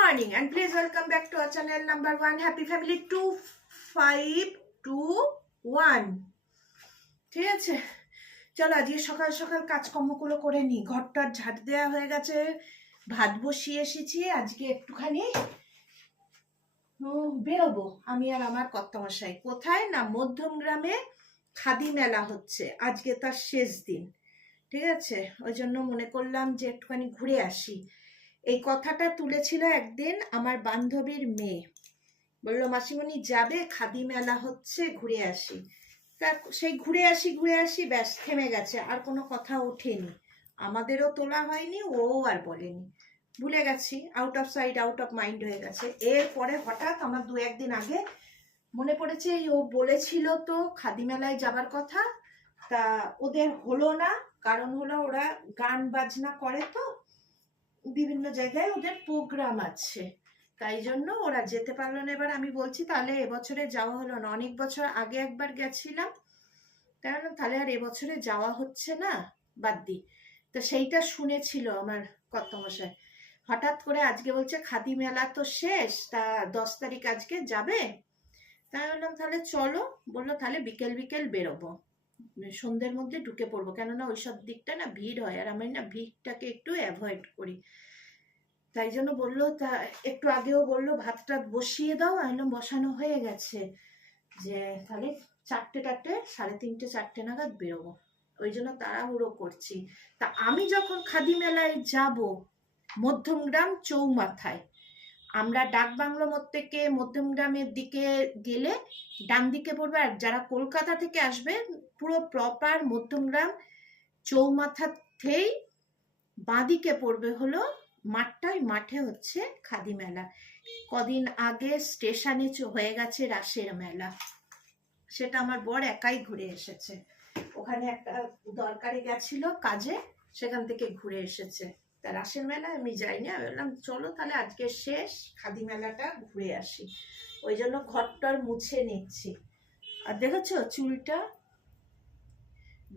morning and please welcome back to our channel number 1 happy family 2521 ঠিক আছে। চলো আজকে সকাল সকাল কাজকর্মগুলো করে নি। ঘরটার ঝাড় দেওয়া হয়ে গেছে, ভাত বসিয়ে এসেছি। আজকে একটুখানি বেরোবো আমি আর আমার কর্তামশাই। কোথায় না, মধ্যমগ্রামে খাদি মেলা হচ্ছে, আজকে তার শেষ দিন। ঠিক আছে, ওই জন্য মনে করলাম যে একটুখানি ঘুরে আসি। এই কথাটা তুলেছিল একদিন আমার বান্ধবীর মেয়ে, বললো মাসিমণি যাবে, খাদি মেলা হচ্ছে, ঘুরে আসি। তা সেই ঘুরে আসি ব্যাস থেমে গেছে, আর কোনো কথা ওঠেনি। আমাদেরও তোলা হয়নি, ও আর বলেনি, ভুলে গেছি। Out of sight out of mind হয়ে গেছে। এরপরে হঠাৎ আমার 2-1 দিন আগে মনে পড়েছে, ও বলেছিল তো খাদি মেলায় যাবার কথা। তা ওদের হলো না, কারণ হলো ওরা গান বাজনা করে, তো বিভিন্ন জায়গায় ওদের প্রোগ্রাম আছে, তাই জন্য ওরা যেতে পারলো না। এবার আমি বলছি তাহলে এবছরে যাওয়া হলো না, অনেক বছর আগে একবার গেছিলাম, তাহলে আর এবছরে যাওয়া হচ্ছে না, বাদ দি। তো সেইটা শুনেছিল আমার কর্তামশাই। হঠাৎ করে আজকে বলছে খাদি মেলা তো শেষ, তা 10 তারিখ আজকে যাবে। তাই বললাম তাহলে চলো। বললো তাহলে বিকেল বিকেল বেরোবো, সন্ধ্যের মধ্যে ঢুকে পড়বো, কেননা ওইসব দিকটা না ভিড় হয়, আর আমি না ভিড়টাকে একটু অ্যাভয়েড করি। তাই জন্য বললো, তা একটু আগেও বললো ভাতটা বসিয়ে দাও, একদম বসানো হয়ে গেছে, যে তাহলে 4টে 3:30-4টে নাগাদ বেরোবো। ওই জন্য তাড়াহুড়ো করছি। তা আমি যখন খাদি মেলায় যাব মধ্যমগ্রাম চৌমাথায়, আমরা ডাকবাংলো মোড় থেকে মধ্যমগ্রামের দিকে গেলে ডান দিকে পড়বে, আর যারা কলকাতা থেকে আসবে পুরো প্রপার মধ্যমগ্রাম চৌমাথাতেই বাঁদিকে পড়বে হলো মাঠটা। ওই মাঠে হচ্ছে খাদি মেলা। কদিন আগে স্টেশনে হয়ে গেছে রাসের মেলা, সেটা আমার বর একাই ঘুরে এসেছে। ওখানে একটা দরকারে গেছিল কাজে, সেখান থেকে ঘুরে এসেছে। তা রাসের মেলা আমি যাইনি, আমি বললাম চলো তাহলে আজকে শেষ, খাদি মেলাটা ঘুরে আসি। ওই জন্য ঘরটার মুছে নিচ্ছি। আর দেখেছো চুলটা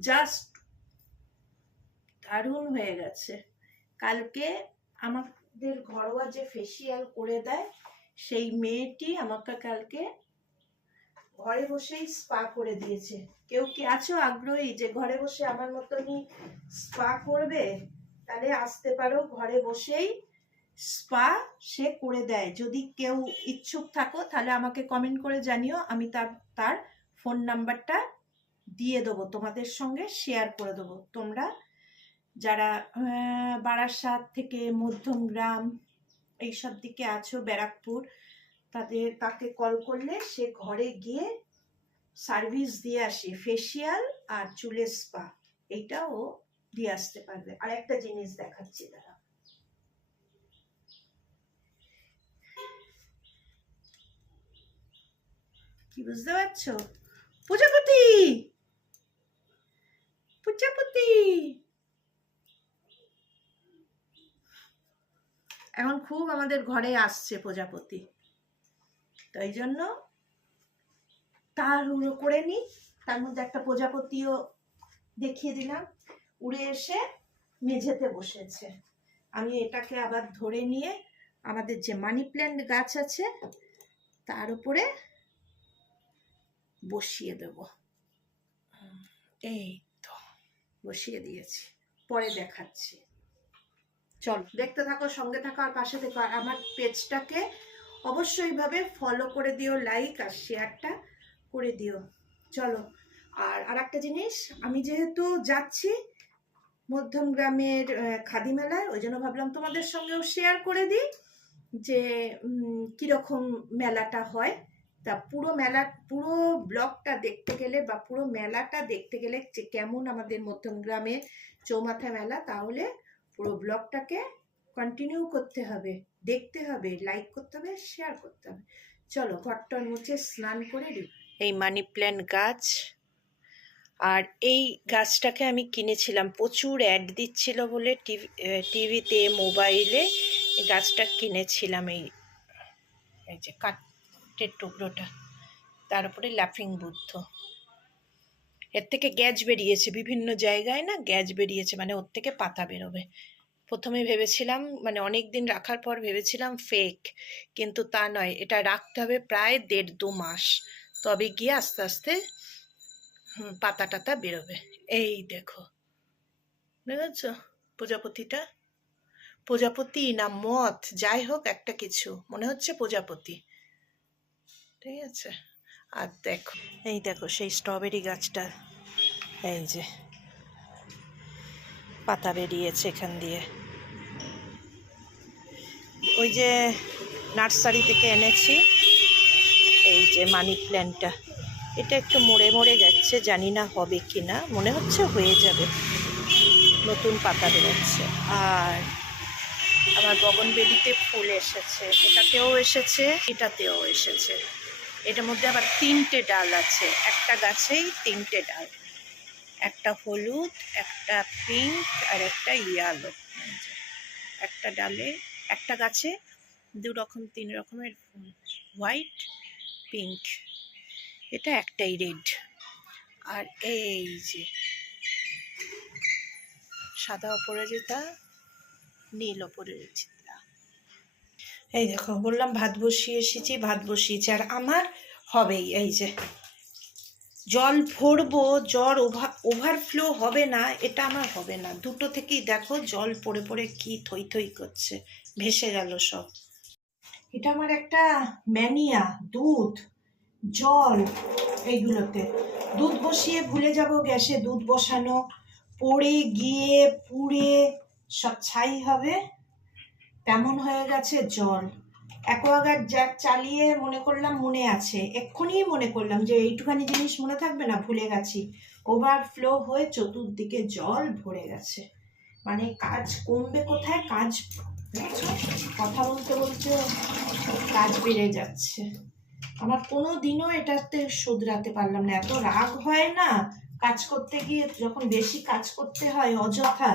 জাস্ট দারুণ হয়ে গেছে। কালকে আমাদের ঘরোয়া যে ফেসিয়াল করে দেয় সেই মেয়েটি আমাকে কালকে ঘরে বসেই স্পা করে দিয়েছে। কেউ কি আছো আগ্রহী যে ঘরে বসে আমার মতনই স্পা করবে? তাহলে আসতে পারো, ঘরে বসেই স্পা সে করে দেয়। যদি কেউ ইচ্ছুক থাকো তাহলে আমাকে কমেন্ট করে জানিও, আমি তার ফোন নাম্বারটা দিয়ে দেবো, তোমাদের সঙ্গে শেয়ার করে দেবো। তোমরা যারা বারাসাত থেকে মধ্যমগ্রাম এইসব দিকে আছো, ব্যারাকপুর, তাকে কল করলে সে ঘরে গিয়ে সার্ভিস দিয়ে আসে, ফেসিয়াল আর চুলের স্পা, এইটাও দিয়ে আসতে পারবে। আর একটা জিনিস দেখাচ্ছি, দাঁড়া। কি বুঝতে পারছো? প্রজাপতি প্রজাপতি এখন খুব আমাদের ঘরে আসছে প্রজাপতি, তাই জন্য তাড়াহুড়ো করে নি। তার মধ্যে একটা প্রজাপতিও দেখিয়ে দিলাম, উড়ে এসে মেঝেতে বসেছে। আমি এটাকে আবার ধরে নিয়ে আমাদের যে মানি প্ল্যান্ট গাছ আছে তার উপরে বসিয়ে দেব। এই তো বসিয়ে দিয়েছি, পরে দেখাচ্ছি। চলো দেখতে থাকো, সঙ্গে থাকো আর পাশে থেকো। আর আমার পেজটাকে অবশ্যই ভাবে ফলো করে দিও, লাইক আর শেয়ারটা করে দিও। চলো। আর একটা জিনিস, আমি যেহেতু যাচ্ছি মধ্যমগ্রামের খাদি মেলায়, ওই জন্য ভাবলাম তোমাদের সঙ্গেও শেয়ার করে দিই যে কিরকম মেলাটা হয়। তা পুরো ব্লগটা দেখতে গেলে বা পুরো মেলাটা দেখতে গেলে যে কেমন আমাদের মধ্যমগ্রামে চৌমাথা মেলা, তাহলে পুরো ব্লগটাকে কন্টিনিউ করতে হবে, দেখতে হবে, লাইক করতে হবে, শেয়ার করতে হবে। চলো ঘরটা মুছে স্নান করে দিই। এই মানি প্ল্যান্ট গাছ, আর এই গাছটাকে আমি কিনেছিলাম, প্রচুর অ্যাড দিচ্ছিল বলে টিভিতে মোবাইলে এই গাছটা কিনেছিলাম। এই যে কাঠের টুকরোটা, তার উপরে লাফিং বুদ্ধ। এর থেকে গ্যাজ বেরিয়েছে, বিভিন্ন জায়গায় না গ্যাজ বেরিয়েছে, মানে ওর থেকে পাতা বেরোবে। প্রথমে ভেবেছিলাম, মানে অনেক দিন রাখার পর ভেবেছিলাম ফেক, কিন্তু তা নয়, এটা রাখতে হবে প্রায় 1.5-2 মাস, তবে গিয়ে আস্তে আস্তে পাতা টাতা বেরোবে। এই দেখো, বুঝেছ প্রজাপতিটা? প্রজাপতি না মথ, যাই হোক একটা কিছু, মনে হচ্ছে প্রজাপতি। ঠিক আছে, আর দেখো, এই দেখো সেই স্ট্রবেরি গাছটা, এই যে পাতা বেরিয়েছে এখান দিয়ে, ওই যে নার্সারি থেকে এনেছি। এই যে মানি প্ল্যান্টটা, এটা একটু মরে মরে যাচ্ছে, জানি না হবে কি না, মনে হচ্ছে হয়ে যাবে, নতুন পাতা বেরোচ্ছে। আর আমার গগনবেলিতে ফুল এসেছে, এটাতেও এসেছে, এটাতেও এসেছে। এটার মধ্যে আবার 3টে ডাল আছে, একটা গাছেই 3টে ডাল, একটা হলুদ, একটা পিঙ্ক আর একটা ইয়েলো। একটা ডালে, একটা গাছে 3 রকমের ফুল, হোয়াইট, পিঙ্ক, এটা একটাই রেড, আর এই যে সাদা অপরাজিতা, নীল অপরাজিতা। এই দেখো, বললাম ভাত বসিয়ে এসেছি, ভাত বসিয়েছি, আর আমার হবেই। এই যে জল ভরবো, জল ওভারফ্লো হবে না, এটা আমার হবে না। দুটো থেকেই দেখো জল পড়ে পড়ে কি থই থই করছে, ভেসে গেল সব। এটা আমার একটা ম্যানিয়া, দুধ, জল, এইগুলোতে। দুধ বসিয়ে ভুলে যাব গ্যাসে দুধ বসানো, পড়ে গিয়ে পুড়ে সব ছাই হবে, তেমন হয়ে গেছে জল। অ্যাকোয়াগার্ড জ্যাক চালিয়ে মনে করলাম মনে আছে, এক্ষুনি মনে করলাম যে এইটুখানি জিনিস মনে থাকবে না, ভুলে গেছি। ওভারফ্লো হয়ে চতুর্দিকে জল ভরে গেছে, মানে কাজ কমবে কোথায়, কাজ, কথা বলতে বলতে কাজ বেড়ে যাচ্ছে। আমার কোনো দিনও এটাতে শুধরাতে পারলাম না, এত রাগ হয় না কাজ করতে গিয়ে, যখন বেশি কাজ করতে হয় অযথা।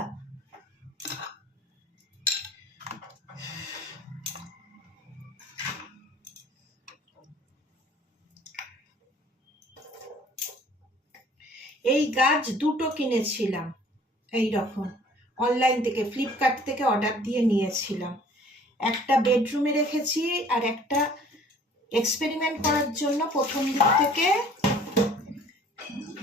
এই গাছ দুটো কিনেছিলাম, এই রকম অনলাইন থেকে, ফ্লিপকার্ট থেকে অর্ডার দিয়ে নিয়েছিলাম। একটা বেডরুমে রেখেছি, আর একটা এক্সপেরিমেন্ট করার জন্য প্রথম দিক থেকে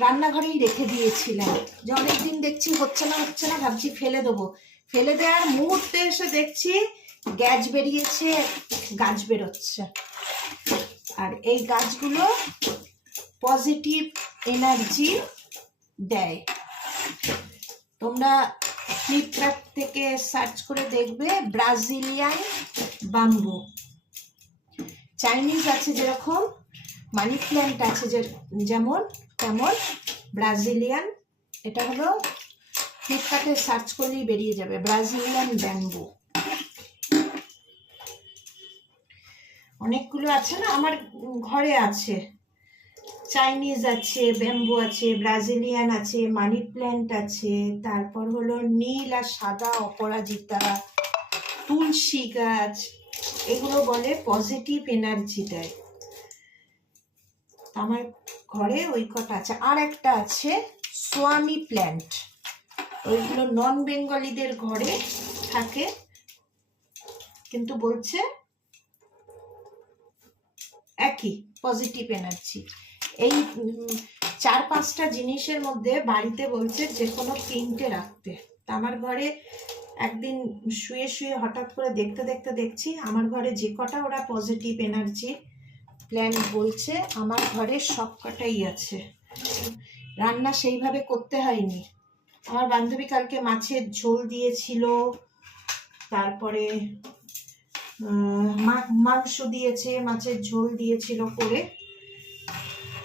রান্নাঘরেই রেখে দিয়েছিলাম। যে অনেকদিন দেখছি হচ্ছে না ভাবছি ফেলে দেবো, ফেলে দেওয়ার মুহূর্তে এসে দেখছি গাছ বেরিয়েছে, গাছ বেরোচ্ছে। আর এই গাছগুলো পজিটিভ এনার্জি দেয়। তোমরা ফ্লিপকার্ট থেকে সার্চ করে দেখবে, ব্রাজিলিয়ান বাম্বু। চাইনিজ আছে যেরকম, মানি প্ল্যান্ট আছে যেমন, তেমন ব্রাজিলিয়ান, এটা হলো ফ্লিপকার্টে সার্চ করলেই বেরিয়ে যাবে, ব্রাজিলিয়ান ব্যাম্বু। অনেকগুলো আছে না, আমার ঘরে আছে, চাইনিজ আছে, ব্যাম্বু আছে, ব্রাজিলিয়ান আছে, মানি প্ল্যান্ট আছে, তারপর হলো নীল আর সাদা অপরাজিতা, তুলসী গাছ, এগুলো বলে পজিটিভ এনার্জি দেয়। আমার ঘরে ওই কটা আছে। আর একটা আছে সোয়ামি প্ল্যান্ট, ওইগুলো নন বেঙ্গলিদের ঘরে থাকে, কিন্তু বলছে একই পজিটিভ এনার্জি। এই 4-5টা জিনিসের মধ্যে বাড়িতে বলছে যে কোনো 3টে রাখতে। আমার ঘরে একদিন শুয়ে শুয়ে হঠাৎ করে দেখতে দেখতে দেখছি আমার ঘরে যে কটা ওরা পজিটিভ এনার্জি প্ল্যান্ট বলছে, আমার ঘরে সব কটাই আছে। রান্না সেইভাবে করতে হয়নি। আমার বান্ধবী কালকে মাছের ঝোল দিয়েছিল, তারপরে মাংস দিয়েছে, মাছের ঝোল দিয়েছিল করে,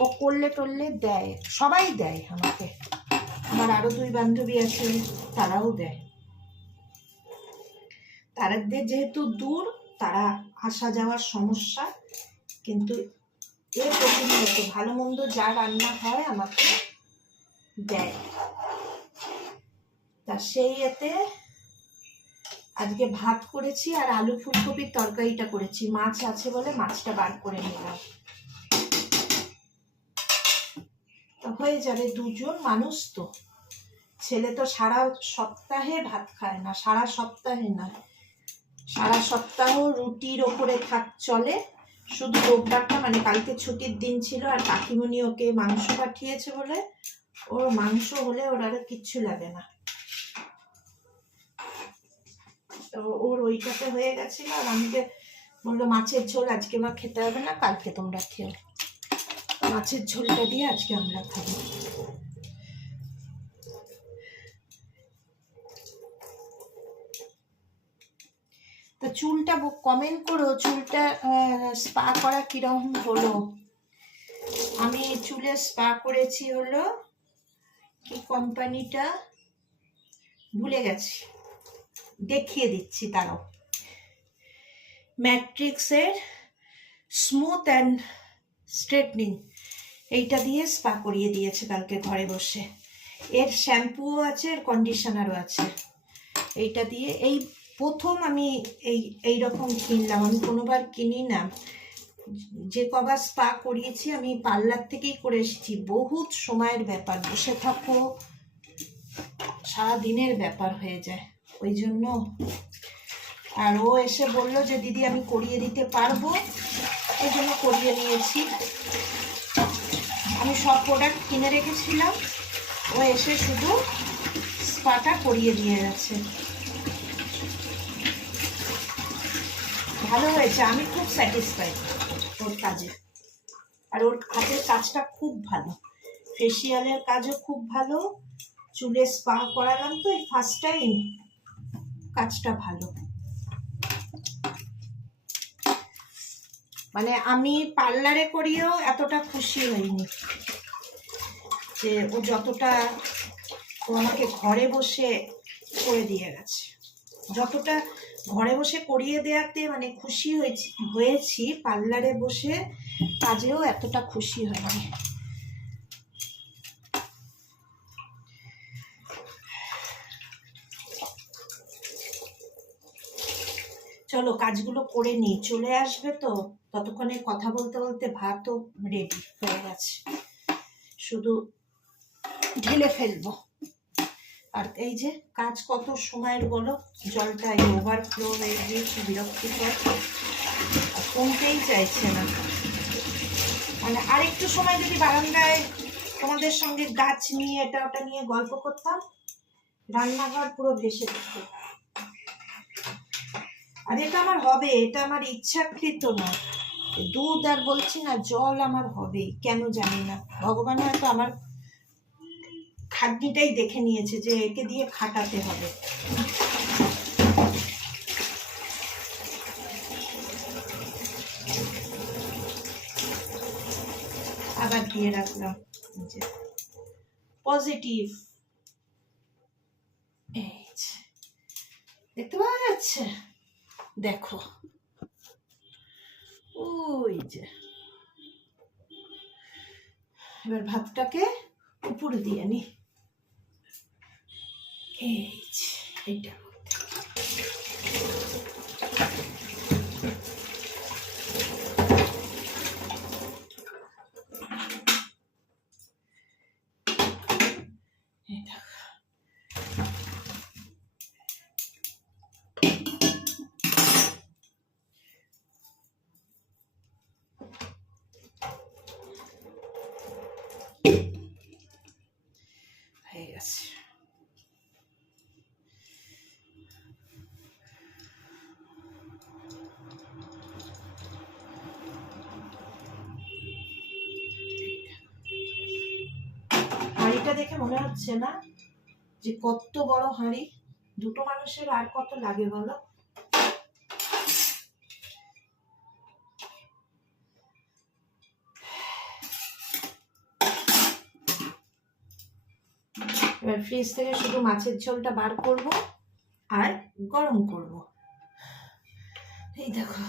ও করলে টরলে দেয়, সবাই দেয় আমাকে। আমার আরো 2 বান্ধবী আছে, তারাও দেয়। তাদের যেহেতু দূর, তারা আসা যাওয়ার সমস্যা, কিন্তু এ প্রতিনিয়ত ভালো মন্দ যা রান্না হয় আমাকে দেয়। তা সেই এতে আজকে ভাত করেছি, আর আলু ফুলকপির তরকারিটা করেছি, মাছ আছে বলে মাছটা বার করে নিলাম, হয়ে যাবে, 2জন মানুষ তো, ছেলে তো সারা সপ্তাহে ভাত খায় না, সারা সপ্তাহে না, সারা সপ্তাহ রুটির ওপরে চলে। শুধু রোববারটা মানে কালকে ছুটির দিন ছিল, আর কাকিমণি ওকে মাংস পাঠিয়েছে বলে ওর মাংস হলে ওর আর কিচ্ছু লাগে না। তো ওর ওইটাতে হয়ে গেছিল, আর আমাকে বললো মাছের ঝোল আজকে মা খেতে হবে না, কালকে তোমরা খেও। মাছের ঝোলটা দিয়ে আজকে আমরা খাবো। তো চুলটা কমেন্ট করো, চুলটা স্পা করা কিরকম হলো। আমি চুলে স্পা করেছি হলো কি কোম্পানিটা ভুলে গেছি, দেখিয়ে দিচ্ছি তারও। ম্যাট্রিক্সের স্মুথ অ্যান্ড স্ট্রেটনিং এইটা দিয়ে স্পা করিয়ে দিয়েছে কালকে ঘরে বসে। এর শ্যাম্পুও আছে, এর কন্ডিশনারও আছে। এইটা দিয়ে এই প্রথম আমি এই রকম কিনলাম, আমি কোনোবার কিনি না। যে কবার স্পা করিয়েছি আমি পার্লার থেকেই করে এসেছি। বহুত সময়ের ব্যাপার, বসে থাকো, সারাদিনের ব্যাপার হয়ে যায়, ওই জন্য। আর ও এসে বললো যে দিদি আমি করিয়ে দিতে পারবো, ওই জন্য করিয়ে নিয়েছি। আমি সব প্রোডাক্ট কিনে রেখেছিলাম, ও এসে শুধু স্পাটা করিয়ে দিয়ে গেছে। ভালো হয়েছে, আমি খুব স্যাটিসফাইড ওর কাজে। আর ওর হাতের কাজটা খুব ভালো, ফেসিয়ালের কাজও খুব ভালো, চুলে স্পা করালাম তো এই ফার্স্ট টাইম, কাজটা ভালো। মানে আমি পার্লারে করিয়েও এতটা খুশি হইনি যে ও যতটা ও আমাকে ঘরে বসে করে দিয়ে গেছে। যতটা ঘরে বসে করিয়ে দেওয়াতে মানে খুশি হয়েছি, পার্লারে বসে কাজেও এতটা খুশি হয়নি। চলো কাজগুলো করে নিই, চলে আসবে তো, ততক্ষণে কথা বলতে বলতে ভাতও রেডি হয়ে গেছে, শুধু ঢেলে ফেলবো। আর এই যে কাজ কত সময়ের বলো, জলটা ওভারফ্লো হয়ে গিয়েছে, বিরক্তিকর, কমতেই চাইছে না। মানে আর একটু সময় যদি বারান্দায় তোমাদের সঙ্গে গাছ নিয়ে এটা ওটা নিয়ে গল্প করতাম, রান্নাঘর পুরো ভেসে যেত। আর এটা আমার হবে, এটা আমার ইচ্ছাকৃত না। দুধ আর বলছি না, জল আমার হবে, কেন জানি না, ভগবান হয়তো আমার খাটনিটাই দেখে নিয়েছে যে একে দিয়ে খাটাতে হবে। আবার দিয়ে রাখলাম পজিটিভ, দেখতে পাওয়া যাচ্ছে, দেখো ওই যে। এবার ভাতটাকে উপরে দিয়ে নি, এইটা হয়ে গেছে। হাঁড়িটা দেখে মনে হচ্ছে না যে কত বড় হাঁড়ি, দুটো মানুষের আর কত লাগে বলো। এবার ফ্রিজ থেকে শুধু মাছের ঝোলটা বার করব আর গরম করব। এই দেখো,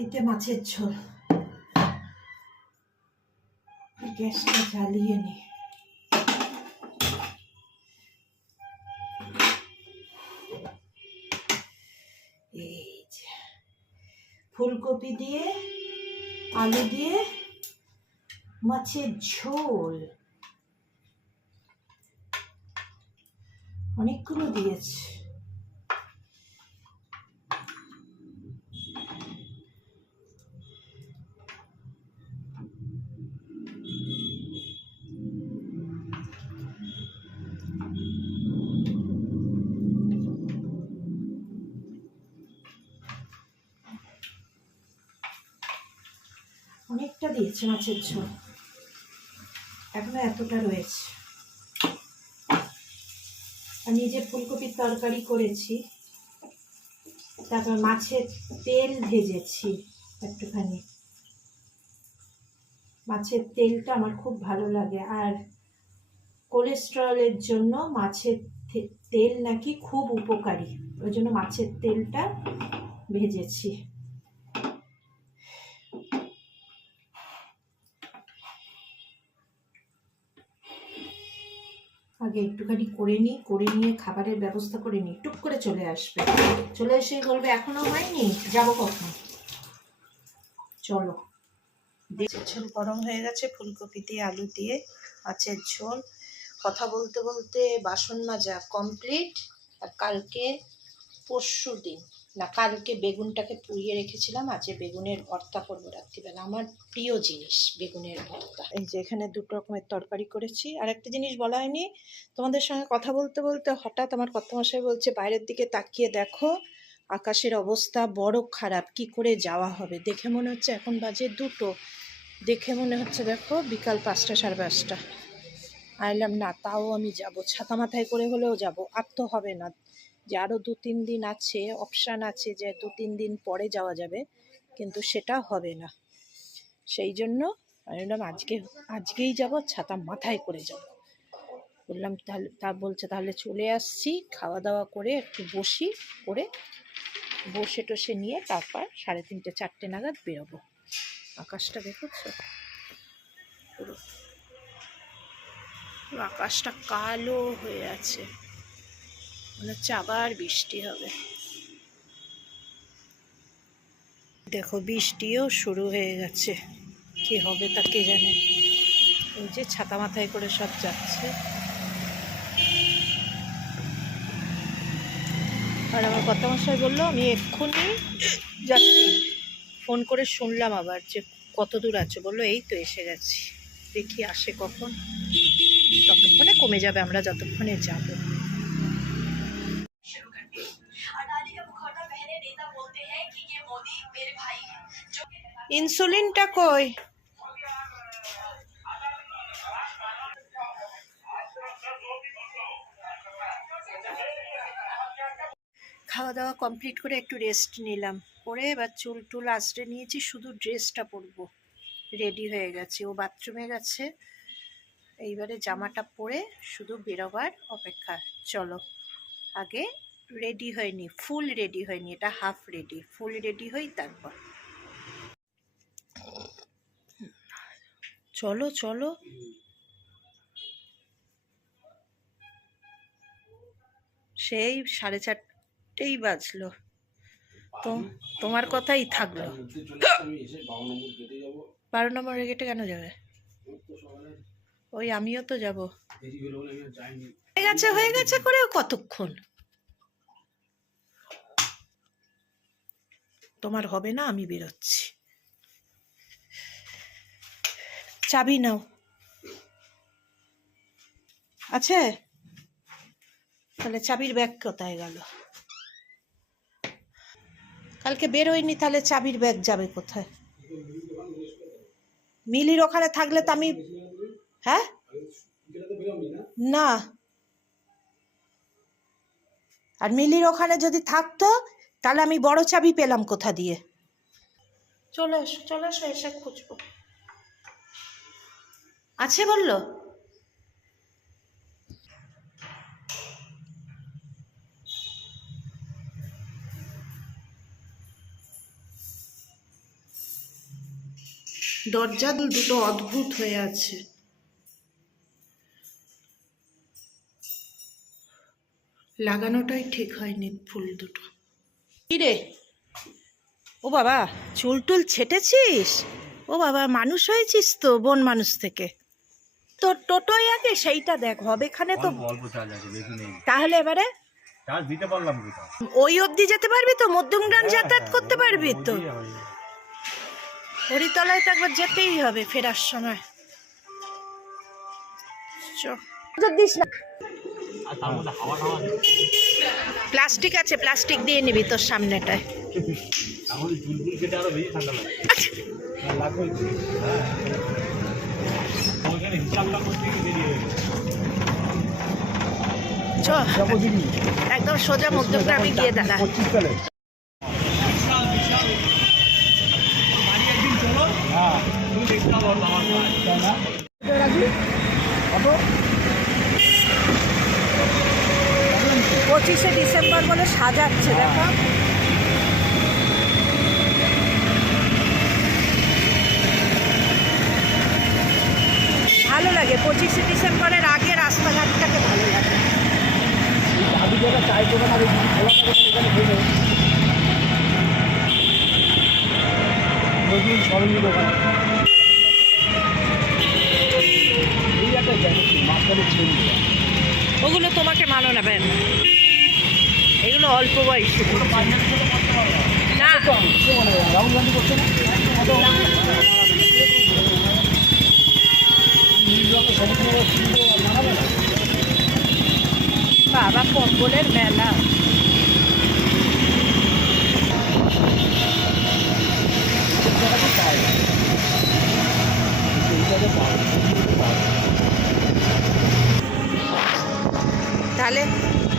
এইটা মাছের ঝোল। গ্যাসটা জ্বালিয়ে নি। এই যে ফুলকপি দিয়ে আলু দিয়ে মাছের ঝোল, অনেকগুলো দিয়েছে। অনেকটা দিয়েছে মাছের ঝোল, এখনো এতটা রয়েছে। আমি যে ফুলকপির তরকারি করেছি, তারপর মাছের তেল ভেজেছি একটুখানি। মাছের তেলটা আমার খুব ভালো লাগে, আর কোলেস্টেরলের জন্য মাছের তেল নাকি খুব উপকারী, ওই জন্য মাছের তেলটা ভেজেছি। আগে একটুখানি করে নিয়ে খাবারের ব্যবস্থা করে নিই, টুক করে চলে আসবে, চলে এসে বলবে এখনো হয়নি, যাবো কখন। চলো, ঝোল গরম হয়ে গেছে, ফুলকপি দিয়ে আলু দিয়ে মাছের ঝোল। কথা বলতে বলতে বাসন মাজা কমপ্লিট। আর কালকে বেগুনটাকে পুড়িয়ে রেখেছিলাম, আজকে বেগুনের ভর্তা করবো রাত্রিবেলা। আমার প্রিয় জিনিস বেগুনের ভর্তা। এই যে এখানে দুটো রকমের তরকারি করেছি। আর একটা জিনিস বলা হয়নি, তোমাদের সঙ্গে কথা বলতে বলতে হঠাৎ আমার কর্তামশাই বলছে বাইরের দিকে তাকিয়ে দেখো, আকাশের অবস্থা বড় খারাপ, কি করে যাওয়া হবে। দেখে মনে হচ্ছে এখন বাজে 2টো, দেখে মনে হচ্ছে দেখো বিকাল 5টা 5:30। আইলাম না, তাও আমি যাব, ছাতা মাথায় করে হলেও যাব। আর তো হবে না, যে আরও 2-3 দিন আছে, অপশান আছে যে 2-3 দিন পরে যাওয়া যাবে, কিন্তু সেটা হবে না। সেই জন্য আমি বললাম আজকেই যাব, ছাতা মাথায় করে যাব। বললাম তাহলে, বলছে তাহলে চলে আসছি, খাওয়া দাওয়া করে একটু বসে টসে নিয়ে তারপর 3:30 4টে নাগাদ বেরোবো। আকাশটা দেখেছো, পুরো আকাশটা কালো হয়ে আছে, মনে হচ্ছে আবার বৃষ্টি হবে। দেখো বৃষ্টিও শুরু হয়ে গেছে, কি হবে তা কে জানে। এই যে ছাতা মাথায় করে সব যাচ্ছে। আর আমার কর্তামশাই বললো আমি এক্ষুনি যাচ্ছি। ফোন করে শুনলাম আবার যে কত দূর আছে, বললো এই তো এসে গেছি। দেখি আসে কখন, ততক্ষণে কমে যাবে, আমরা যতক্ষণে যাব। ইনসুলিনটা কই? খাওয়া দাওয়া কমপ্লিট করে একটু রেস্ট নিলাম, করে এবার চুল টুল আঁচড়ে নিয়েছি, শুধু ড্রেসটা পরবো। রেডি হয়ে গেছে, ও বাথরুমে গেছে, এইবারে জামাটা পরে শুধু বেরোবার অপেক্ষা। চলো, আগে রেডি হয়নি, ফুল রেডি হয়নি, এটা হাফ রেডি, ফুল রেডি হই তারপর। চলো চলো, সেই 4:30 বাজলো, তো তোমার কথাই থাকলো। 12 নম্বর গেটে কেন যাবে? ওই আমিও তো যাব। হয়ে গেছে করে কতক্ষণ? তোমার হবে না, আমি বেরোচ্ছি। চাবি নাও, আছে? তাহলে চাবির ব্যাগ কোথায় গেল? কালকে বেরোয়নি, তাহলে চাবির ব্যাগ যাবে কোথায়? মিলির ওখানে থাকলে তো আমি, হ্যাঁ না, আর মিলির ওখানে যদি থাকতো তাহলে আমি বড় চাবি পেলাম কোথা দিয়ে? চলে এসো, এসে খুঁজবো। আছে বললো? দরজা দুটো অদ্ভুত হয়ে আছে, লাগানোটাই ঠিক হয়নি ফুল দুটো। কি রে, ও বাবা চুল টুল ছেটেছিস? ও বাবা মানুষ হয়েছিস তো, বন মানুষ থেকে। তো টোটোই আগে সেইটা দেখ হবে এখানে তো অল্প চার্জ আছে, বেশি নেই। তাহলে এবারে চার্জ দিতে পারলাম কোথাও? ওই অবধি যেতে পারবি তো, মধ্যমগ্রাম যাতায়াত করতে পারবি তো? হরিতলায় তো একবার যেতেই হবে ফেরার সময়। দিস না, প্লাস্টিক আছে, প্লাস্টিক দিয়ে নিবি তোর সামনেটায়। একদম সোজা মধ্যগ্রামে গিয়ে দাঁড়া। পঁচিশে ডিসেম্বর বলে সাজাচ্ছে দেখো। ভালো লাগে 25শে ডিসেম্বরের আগে রাস্তাঘাটটাকে ভালো লাগে। ওগুলো তোমাকে মানো না ব্যান, এগুলো অল্প বয়সী না। বাবা কম্বলের মেলা। তাহলে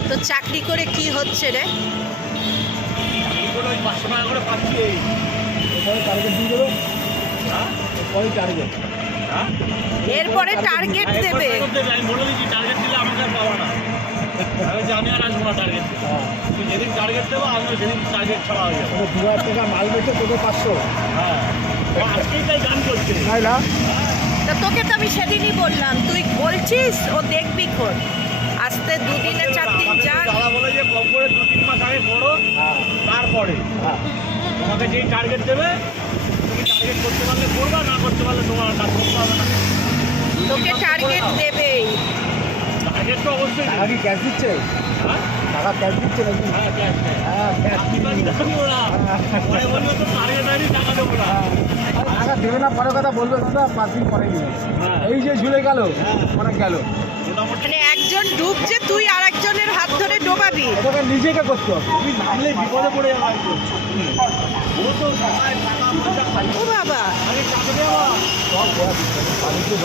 তো চাকরি করে কি হচ্ছে রে? এরপরে টার্গেট দেবে। আমি বলে দিচ্ছি, টার্গেট দিলে আমাকে আর পাবো না। আমি আর আসবো না টার্গেট। তুই যেদিন টার্গেট দেবো আমিও সেদিন টার্গেট ছাড়া হয়ে যাবো। 2000 টাকা মাল বেচে তোকে 500। হ্যাঁ, আজকেই তাই গান করছে। তাই না? তা তোকে তো আমি সেদিনই বললাম, তুই বলছিস ও দেখবি খোঁজ আসতে 2 দিনে 4 দিন যা। দাদা বলে যে কম করে 2-3 মাস আগে করো, তারপরে তোমাকে যেই টার্গেট দেবে তুমি টার্গেট করতে পারলে করবা, না করতে পারলে তোমার কাজ করতে হবে না। তোকে টার্গেট দেবেই। টার্গেট তো অবশ্যই। টাকা কি ক্যাশ দিচ্ছে? হ্যাঁ, টাকা ক্যাশ দিচ্ছে নাকি? হ্যাঁ ক্যাশ। হ্যাঁ ক্যাশ টাকা দেবো না। টাকা দেবে না, পরে কথা বলবে দাদা 5 দিন পরে নিয়ে। এই যে ঝুলে গেল অনেক গেল। মানে একজন ডুবছে, তুই আর একজনের হাত ধরে ডোবাবি। ওটাকে নিজেকে করতে হবে। তুমি নামলে বিপদে পড়ে যাবে। ও বাবা,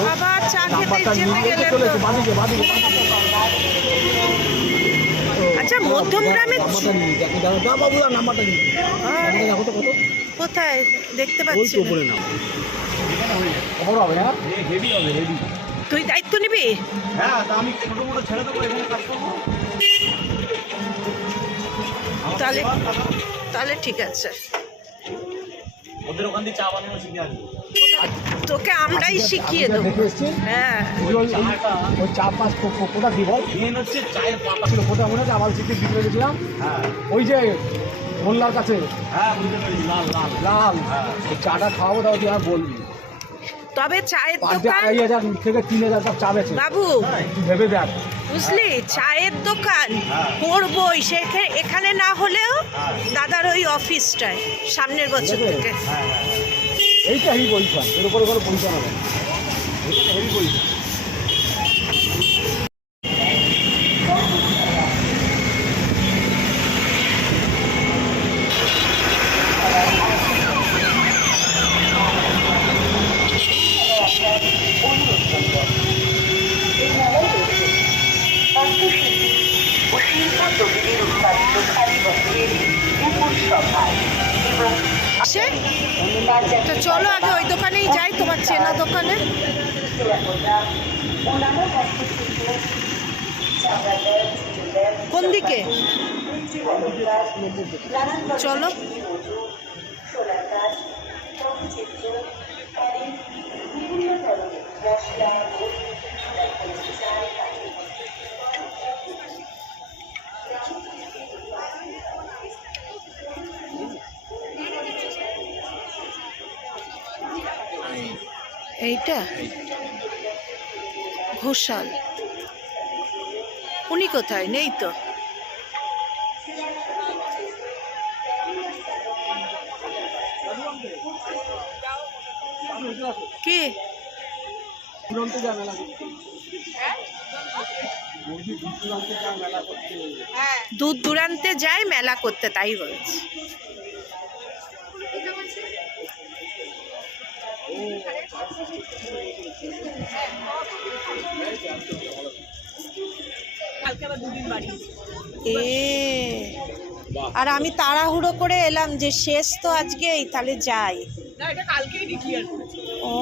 বাবা চা খেতে যেতে গেলে তো। আচ্ছা মধ্যমগ্রামে কোথায় দেখতে পাচ্ছি না। তুই দায়িত্ব নিবি? হ্যাঁ, তা আমি ছোট মোটো ছেড়ে দেবো, এখানে কাজ করবো। তাহলে ঠিক আছে। ওদের ওখান দিয়ে চা বানানো শিখে আসবো। তোকে আমরাই শিখিয়ে দেবো। হ্যাঁ, ওই চা পাঁচ কোটা দিব। মেন হচ্ছে চায়ের পাতা ছিল কোটা মনে আছে, আবার শিখে বিক্রি গেছিলাম। হ্যাঁ, ওই যে মোল্লার কাছে হ্যাঁ বুঝতে পেরেছি, লাল লাল লাল। হ্যাঁ। ওই চাটা খাওয়াবো, তাও তুই আর বলবি। তবে চায়ের দোকান 2,500 থেকে 3,000 কাপ চা বেছে বাবু, তুই ভেবে দেখ। বুঝলি, চায়ের দোকান হ্যাঁ। করবই সেখানে, এখানে না হলেও হ্যাঁ। দাদার ওই অফিসটায় সামনের বছর থেকে। হ্যাঁ, এইটা হেভি পজিশন, এর উপরে কোনো পজিশন হবে। এটা হেভি বলছি। তো চলো আগে ওই দোকানেই যাই, তোমার চেনা দোকানে। কোন দিকে? চলো। এইটা ঘোষাল, উনি কোথায়? নেই তো। কে? দূর দূরান্তে যায় মেলা করতে, তাই বলছি। আর আমি তাড়াহুড়ো করে এলাম যে শেষ তো আজকেই, তাহলে যাই। ও,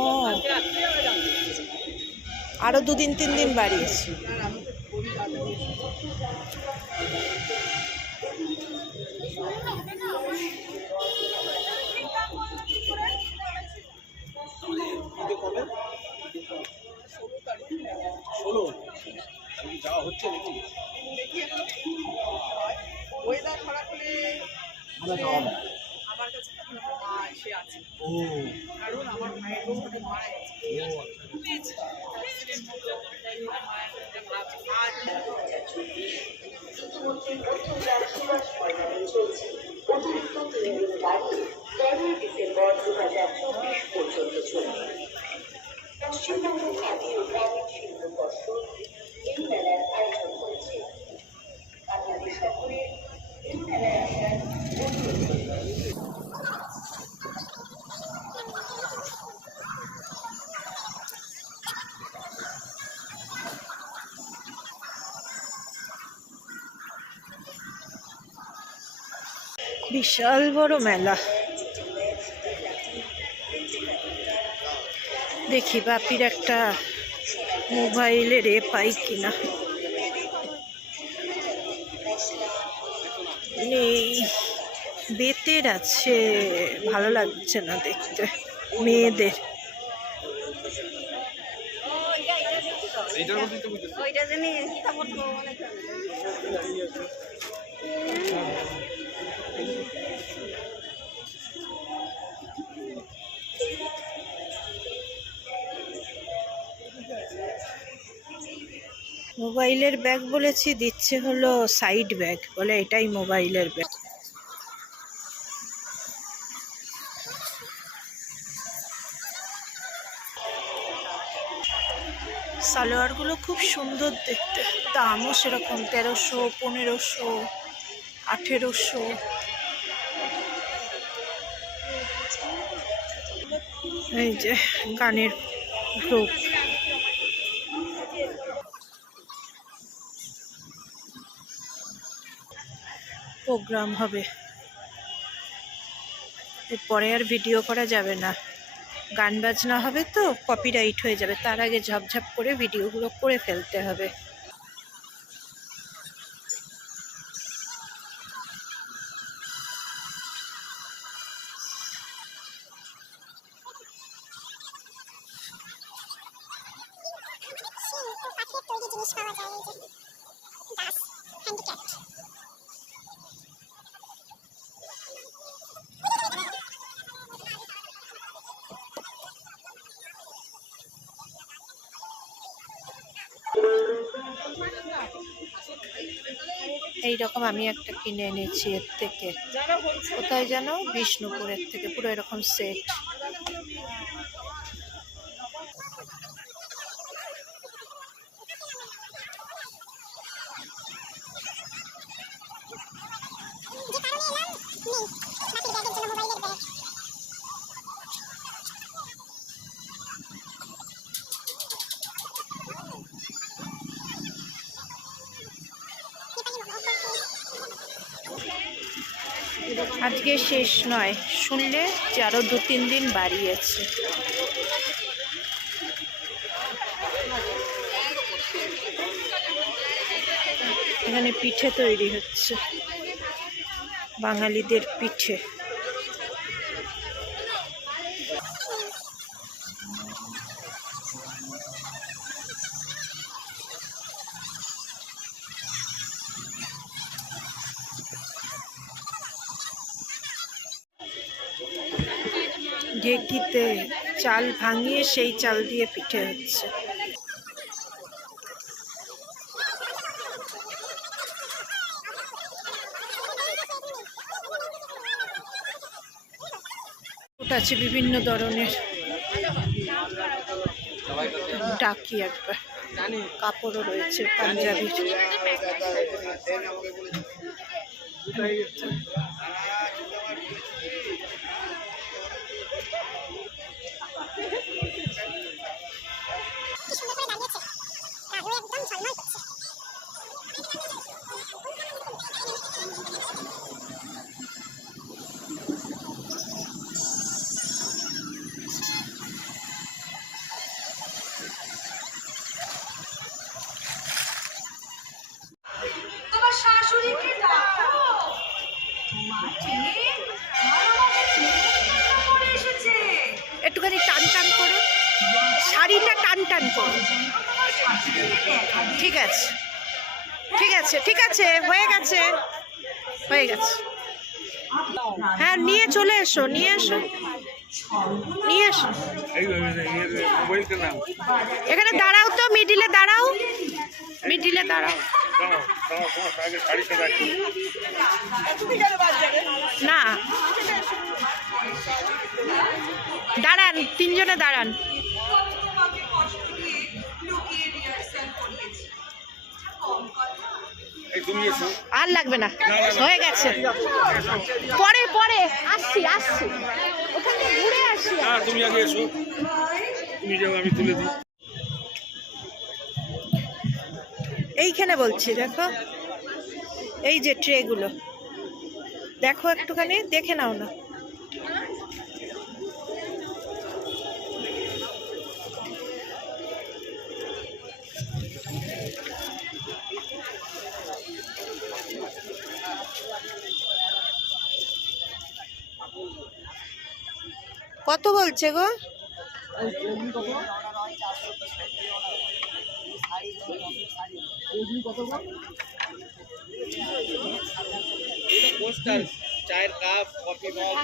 আরো 2-3 দিন বাড়িয়েছি। যাওয়া হচ্ছে নাকি? আমার কাছে এসে আছে, কারণ আমার ভাইয়ের সাথে মারা গেছে। অতিরিক্ত 3 দিন বাড়িয়ে 13 ডিসেম্বর 2024 পর্যন্ত চলবে। পশ্চিমবঙ্গ খাদি ও গ্রামীণ শিল্প পর্ষদ এই মেলার আয়োজন করেছে। আপনাদের সকলের এই মেলায় আসার অনুরোধ রইল। বিশাল বড় মেলা। দেখি বাপির একটা মোবাইলের পাই কিনা। নেই, বেতের আছে, ভালো লাগছে না দেখতে মেয়েদের। মোবাইলের ব্যাগ বলেছি, দিচ্ছে হলো সাইড ব্যাগ, বলে এটাই মোবাইলের ব্যাগ। সালোয়ারগুলো খুব সুন্দর দেখতে, দামও সেরকম 1300, 1500, 1800। এই যে গানের গ্রুপ। প্রোগ্রাম হবে, এরপরে আর ভিডিও করা যাবে না, গান বাজনা হবে তো কপিরাইট হয়ে যাবে, তার আগে ঝপঝপ করে ভিডিওগুলো করে ফেলতে হবে। এইরকম আমি একটা কিনে এনেছি এর থেকে, কোথায় যেন, বিষ্ণুপুরের থেকে, পুরো এরকম সেট। আজকে শেষ নয়, শুনলে যে আরো 2-3 দিন বাড়িয়েছে। এখানে পিঠে তৈরি হচ্ছে, বাঙালিদের পিঠে। ঢেকিতে চাল ভাঙিয়ে সেই চাল দিয়ে পিঠে হচ্ছে। আছে বিভিন্ন ধরনের, ডাকি একবার, কাপড়ও রয়েছে পাঞ্জাবির। তোমার শাশুড়িকে ডাকো, মাঠে পরে এসেছে। একটুখানি টান টান করো, শাড়িটা টান টান করো। ঠিক আছে, ঠিক আছে, ঠিক আছে, হয়ে গেছে, হয়ে গেছে। হ্যাঁ, নিয়ে চলে এসো, নিয়ে এসো, নিয়ে এসো। এখানে দাঁড়াও তো, মিডিলে দাঁড়াও, মিডিলে দাঁড়াও। না, দাঁড়ান, তিনজনে দাঁড়ান। আর লাগবে না, হয়ে গেছে। পরে পরে আসছি, আসছি, ওখানে ঘুরে আসি। তুমি আগে এসো, তুমি যাও, আমি তুলে দিই। এইখানে বলছি, দেখো এই যে ট্রেগুলো দেখো, একটুখানি দেখে নাও না। কত বলছে গো? চায়ের কাপ, কফি মগ।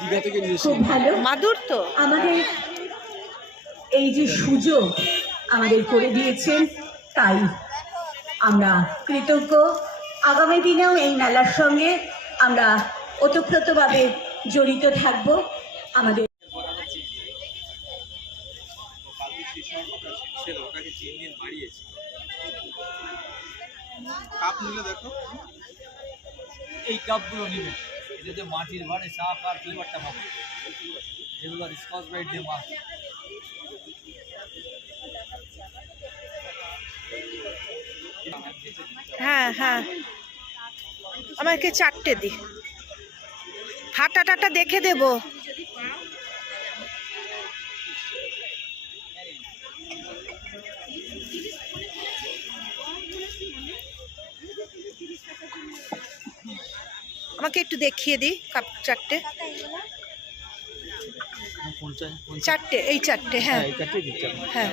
দীঘা থেকে নিয়ে খুব ভালো। মাদুর তো আমাদের এই যে সুযোগ আমাদের করে দিয়েছেন, তাই আমরা কৃতজ্ঞ। আগামী দিনেও এই মেলার সঙ্গে আমরা ওতপ্রোতভাবে জড়িত থাকব। আমাদের কাপ নিলে দেখো, এই কাপগুলো নিবে, এটাতে মাটির ভাড়ে সাপ আর ফ্লেভারটা পাবো, যেগুলো স্কচ ব্রাইট দিয়ে মাছ। হ্যাঁ হ্যাঁ, আমাকে 4টে দি, হাটা টাটা দেখে দেবো। আমাকে একটু দেখিয়ে দিই কাপ 4টে, 4টে, এই 4টে। হ্যাঁ হ্যাঁ হ্যাঁ।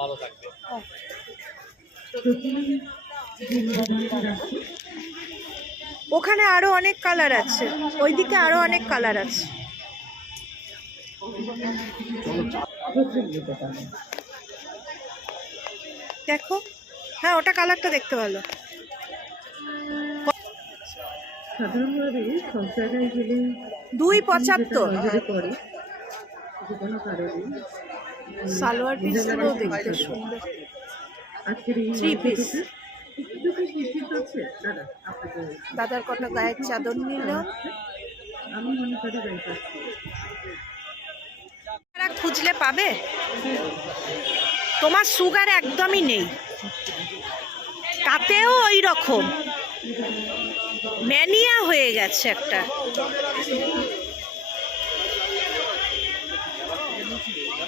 ভালো থাকবে। ওখানে আরো অনেক কালার আছে, ওইদিকে আরো অনেক কালার আছে। দেখো, হ্যাঁ ওটা কালারটা দেখতে ভালো। সাধারণভাবে সব জায়গায় গেলে 2.75 নজরে পড়ে যে কোনো কারণে সালোয়ার পিসগুলো দেখতে সুন্দর। আজকের এই 3 পিস। একটু কি নিশ্চিত হচ্ছে দাদা আপনাকে? দাদার কটা গায়ের চাদর নিল। আমি মনে করি যাইতে খুঁজলে পাবে। তোমার সুগার একদমই নেই, তাতেও ওই রকম ম্যানিয়া হয়ে গেছে একটা।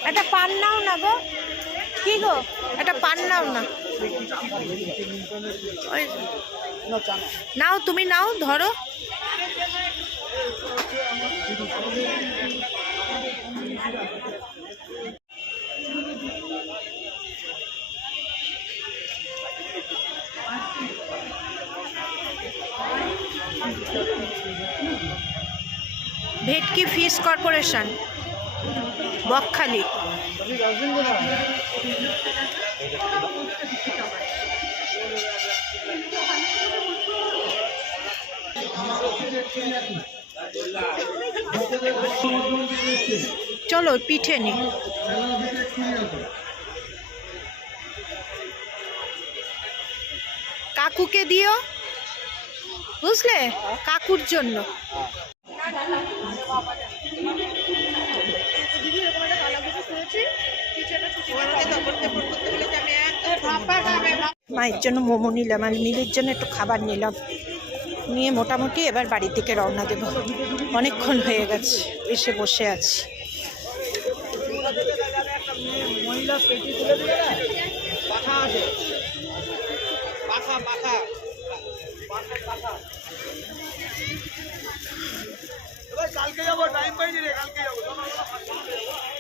একটা পান নাও না গো, কি গো, একটা পান নাও না। ওই নাও, তুমি নাও, ধরো। Ketki fish corporation, Bakkhali. চলো পিঠে নি। কাকুকে দিও, বুঝলে, কাকুর জন্য। মায়ের জন্য মোমো নিলাম আর মিলির জন্য একটু খাবার নিলাম, নিয়ে মোটামুটি এবার বাড়ির দিকে রওনা দেব। অনেকক্ষণ হয়ে গেছে এসে বসে আছি।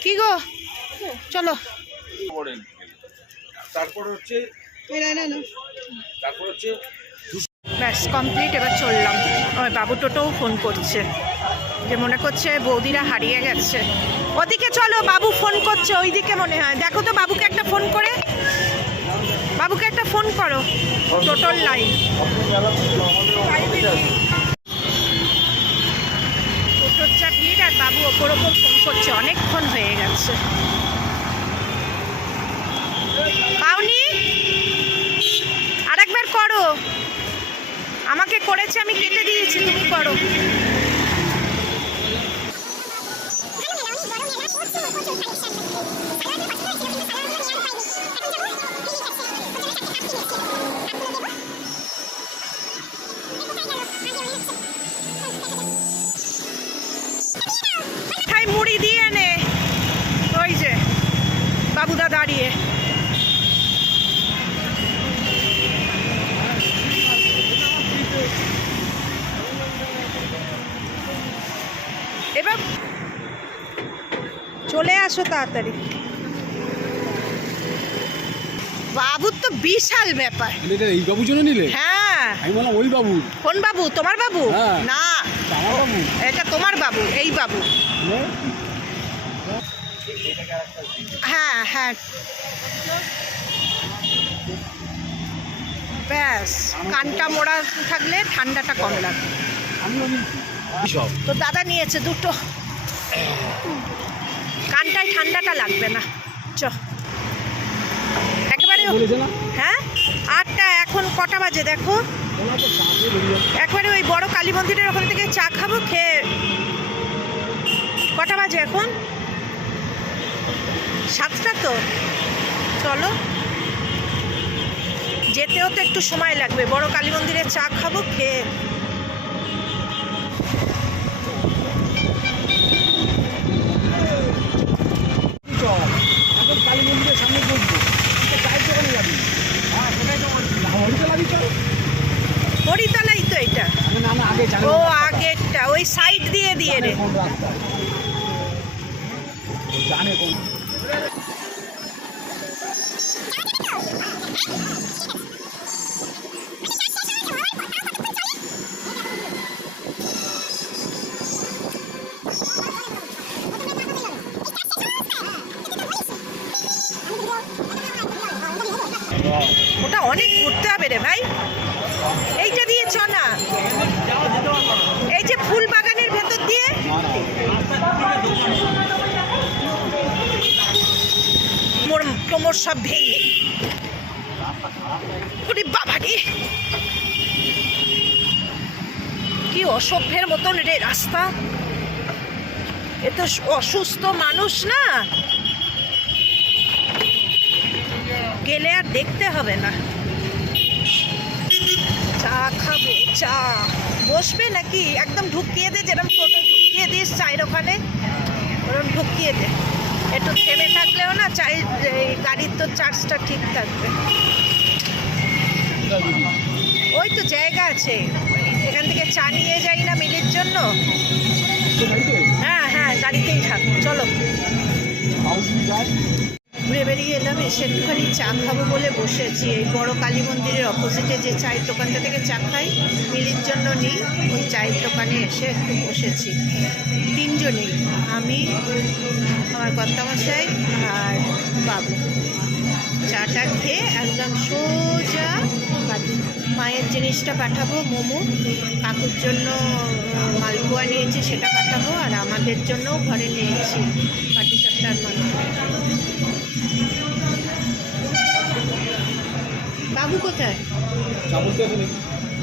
কি গো, চলো। তারপর হচ্ছে ব্যাস কমপ্লিট, এবার চললাম। আমার বাবু টোটোও ফোন করছে, যে মনে করছে বৌদিরা হারিয়ে গেছে। ওদিকে চলো, বাবু ফোন করছে ওইদিকে মনে হয়। দেখো তো বাবুকে একটা ফোন করে, বাবুকে একটা ফোন করো। টোটোর লাইন, টোটোর যা ভিড়, আর বাবু ওপর ওপর ফোন করছে, অনেকক্ষণ হয়ে গেছে। পাওনি? আরেকবার করো, আমাকে করেছে, আমি কেটে দিয়েছি, তুমি করো। মুড়ি দিয়ে নে, ওই যে বাবুদা দাঁড়িয়ে। এবার চলে আসো তাড়াতাড়ি। বাবুর তো বিশাল ব্যাপার। এই বাবুর জন্য নিলে? হ্যাঁ, আমি বললাম ওই বাবু। কোন বাবু? তোমার বাবু? হ্যাঁ। না, আমার বাবু। এটা তোমার বাবু, এই বাবু। হ্যাঁ হ্যাঁ, ব্যাস কানটা মোড়া থাকলে ঠান্ডাটা কম লাগবে। তো দাদা নিয়েছে দুটো, কানটায় ঠান্ডাটা লাগবে না। চ একেবারে। হ্যাঁ, 8টা। এখন কটা বাজে দেখো? একবারে ওই বড় কালী মন্দিরের ওখান থেকে চা খাবো, খেয়ে কটা বাজে এখন? 7টা তো। চলো, যেতেও তো একটু সময় লাগবে। বড় কালী মন্দিরে চা খাবো, খেয়ে কালী মন্দিরের সামনে বসবো, চায়ের দোকানে যাবি। হ্যাঁ, সেটাই তো বলছি। হরিতলাবি চল। হরিতলাই তো এটা। না না, আগে জানি। ও আগেরটা, ওই সাইড দিয়ে দিয়ে রে। কোন রাস্তা জানে কোন? ওটা অনেক ঘুরতে হবে রে ভাই। এইটা দিয়ে চ না, এই যে ফুল বাগানের ভেতর দিয়ে। কোমর সব ভেঙে, ওরে বাবা রে, কি অসভ্যের মতন রে রাস্তা। এ তো অসুস্থ মানুষ না, গেলে আর দেখতে হবে না। চা খাবো, চা বসবে নাকি? একদম ঢুকিয়ে দে, যেরকম টোটো ঢুকিয়ে দিস চায়ের ওখানে, ওরকম ঢুকিয়ে দে। একটু থেমে থাকলেও না চাই, গাড়ির তো চার্জটা ঠিক থাকবে। ওই তো জায়গা আছে, এখান থেকে চা নিয়ে যাই না মিলির জন্য। হ্যাঁ হ্যাঁ, গাড়িতেই থাক, চলো। ঘুরে বেরিয়ে এলাম, এসে একটুখানি চা খাবো বলে বসেছি। এই বড় কালী মন্দিরের অপোজিটে যে চায়ের দোকানটা থেকে চা খাই, মিলির জন্য নিই, ওই চায়ের দোকানে এসে একটু বসেছি। তিনজনেই, আমি, আমার কর্তামশাই আর বাবু। চাটা খেয়ে একদম সোজা বাড়ি। মায়ের জিনিসটা পাঠাবো, মোমো, কাকুর জন্য মালপোয়া নিয়েছি সেটা পাঠাবো, আর আমাদের জন্যও ঘরে নিয়েছি পাটিসাপটার মালপোয়া। বাবু কোথায়? চা বলতে আছে নাকি?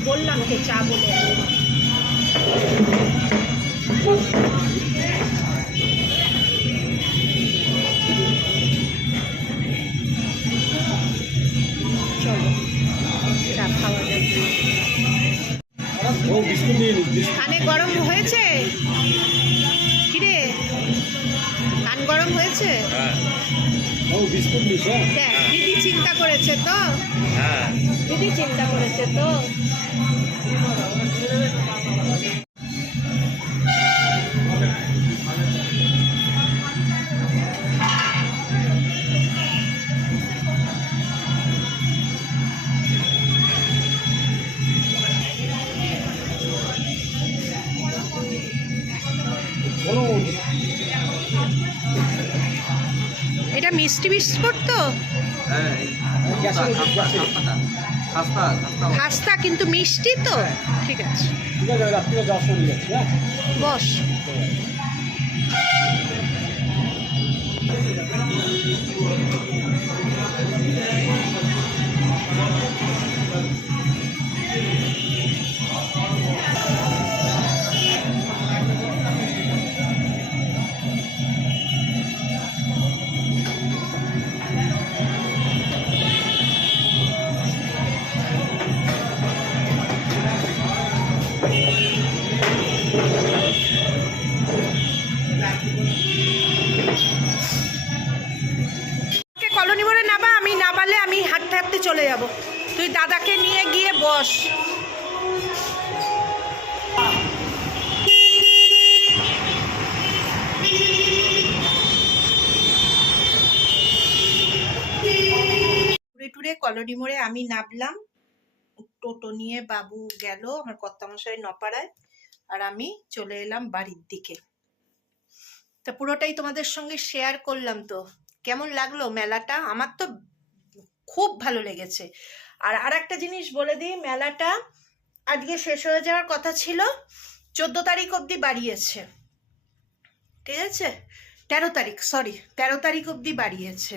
বললাম কে চা বলে। চলো চা খাওয়া যাক। ও বিস্কুট নিয়ে নিস। কানে গরম হয়েছে? কিরে, কান গরম হয়েছে? ও বিস্কুট নিস। দেখ, দিদি চিন্তা করেছে তো, হ্যাঁ দিদি চিন্তা করেছে তো। এটা মিষ্টি বিস্কুট তো? খাস্তা কিন্তু মিষ্টি তো? ঠিক আছে, ঠিক আছে, রাত্রিরে যাওয়ার সময় নিয়ে যাচ্ছি। হ্যাঁ বস। কলোনি মোড়ে নাবা, আমি নামালে আমি হাঁটতে হাঁটতে চলে যাব। তুই দাদাকে নিয়ে গিয়ে বস। ঘুরে টুরে কলোনি মোড়ে আমি নামলাম, টোটো নিয়ে বাবু গেল আমার কর্তামশাই নপাড়ায়, আর আমি চলে এলাম বাড়ির দিকে। তা পুরোটাই তোমাদের সঙ্গে শেয়ার করলাম। তো কেমন লাগলো মেলাটা? আমার তো খুব ভালো লেগেছে। আর একটা জিনিস বলে দিই, মেলাটা আজকে শেষ হয়ে যাওয়ার কথা ছিল, 14 তারিখ অবধি বাড়িয়েছে। ঠিক আছে, 13 তারিখ, সরি 13 তারিখ অবধি বাড়িয়েছে,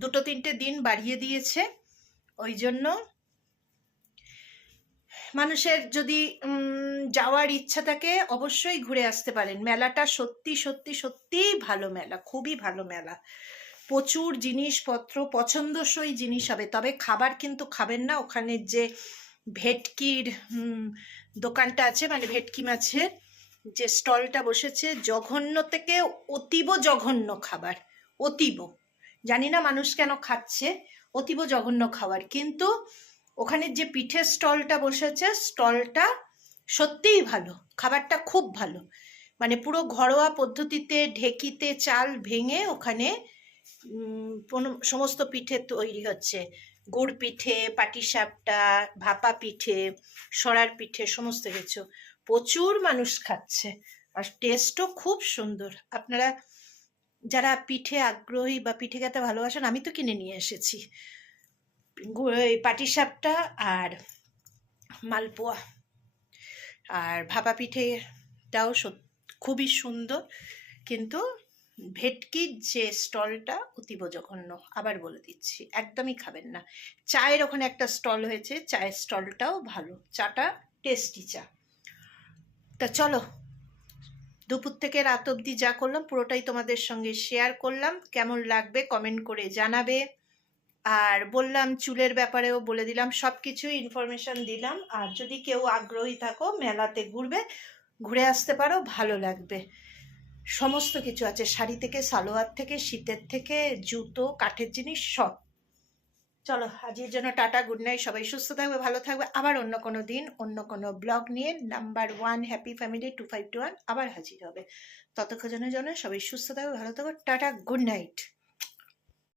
2-3টে দিন বাড়িয়ে দিয়েছে। ওই জন্য মানুষের যদি যাওয়ার ইচ্ছা থাকে অবশ্যই ঘুরে আসতে পারেন। মেলাটা সত্যি সত্যি সত্যি ভালো মেলা, খুবই ভালো মেলা। প্রচুর জিনিসপত্র, পছন্দসই জিনিস হবে। তবে খাবার কিন্তু খাবেন না। ওখানে যে ভেটকির দোকানটা আছে, মানে ভেটকি মাছের যে স্টলটা বসেছে, জঘন্য থেকে অতীব জঘন্য খাবার, অতীব। জানি না মানুষ কেন খাচ্ছে, অতীব জঘন্য খাবার। কিন্তু ওখানে যে পিঠের স্টলটা বসেছে, স্টলটা সত্যিই ভালো, খাবারটা খুব ভালো। মানে পুরো ঘরোয়া পদ্ধতিতে ঢেকিতে চাল ভেঙে ওখানে সমস্ত পিঠে তৈরি হচ্ছে। গুড় পিঠে, পাটিসাপটা, ভাপা পিঠে, সরার পিঠে, সমস্ত কিছু। প্রচুর মানুষ খাচ্ছে আর টেস্টও খুব সুন্দর। আপনারা যারা পিঠে আগ্রহী বা পিঠে খেতে ভালোবাসেন, আমি তো কিনে নিয়ে এসেছি পাটিসাপটা আর মালপোয়া। আর ভাপা পিঠেটাও খুবই সুন্দর। কিন্তু ভেটকির যে স্টলটা অতীব জঘন্য, আবার বলে দিচ্ছি, একদমই খাবেন না। চায়ের ওখানে একটা স্টল হয়েছে, চায়ের স্টলটাও ভালো, চাটা টেস্টি চা। তা চলো, দুপুর থেকে রাত অবধি যা করলাম পুরোটাই তোমাদের সঙ্গে শেয়ার করলাম। কেমন লাগবে কমেন্ট করে জানাবে। আর বললাম চুলের ব্যাপারেও বলে দিলাম, সব কিছুই ইনফরমেশন দিলাম। আর যদি কেউ আগ্রহী থাকো, মেলাতে ঘুরে আসতে পারো, ভালো লাগবে। সমস্ত কিছু আছে, শাড়ি থেকে, সালোয়ার থেকে, শীতের থেকে, জুতো, কাঠের জিনিস সব। চলো, আজকের জন্য টাটা, গুড নাইট। সবাই সুস্থ থাকবে, ভালো থাকবে। আবার অন্য কোনো দিন অন্য কোনো ব্লগ নিয়ে নাম্বার 1 হ্যাপি ফ্যামিলি 2521 আবার হাজির হবে। ততক্ষণের জন্য সবাই সুস্থ থাকবে, ভালো থাকবে। Tata, good night.